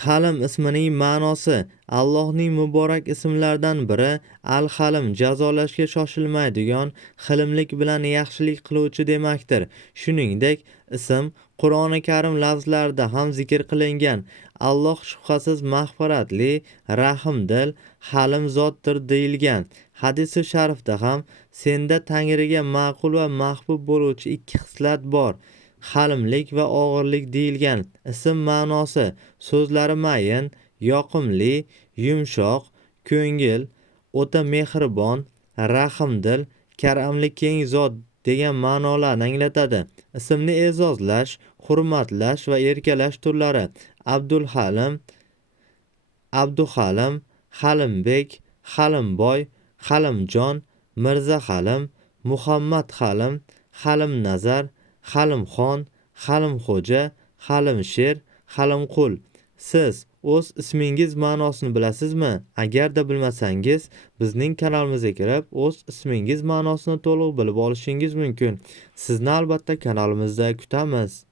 Halim ismining ma'nosi Allohning muborak ismlaridan biri Al-Halim jazolashga shoshilmaydigan, hilimlik bilan yaxshilik qiluvchi demakdir. Shuningdek, ism Qur'oni Karim lafzlarida ham zikr qilingan. Alloh shubhasiz mag'firatli, rahmdil, halim zotdir deyilgan. Hadisi sharifda ham senda Tangriga ma'qul va mahbub bo'luvchi ikki xislat bor: halimlik va og'irlik deyilgan. Ism ma'nosi so'zlari mayin, yoqimli, yumshoq, ko'ngil, o'ta mehribon, rahmdil, karamli keng zot degan ma'nolarni anglatadi. Ismni e'zozlash, hurmatlash va erkalash turlari: Abdulhalim, Abduhalim, Halimbek, Halimboy, Halimjon, Mirzahalim, Muhammadhalim, Halimnazar, Halimxon, Halimxo'ja, Halimsher, Halimqul. Siz o'z ismingiz ma'nosini bilasizmi? Agarda bilmasangiz, bizning kanalimizga kirib, o'z ismingiz ma'nosini to'liq bilib olishingiz mumkin. Sizni albatta kanalimizda kutamiz.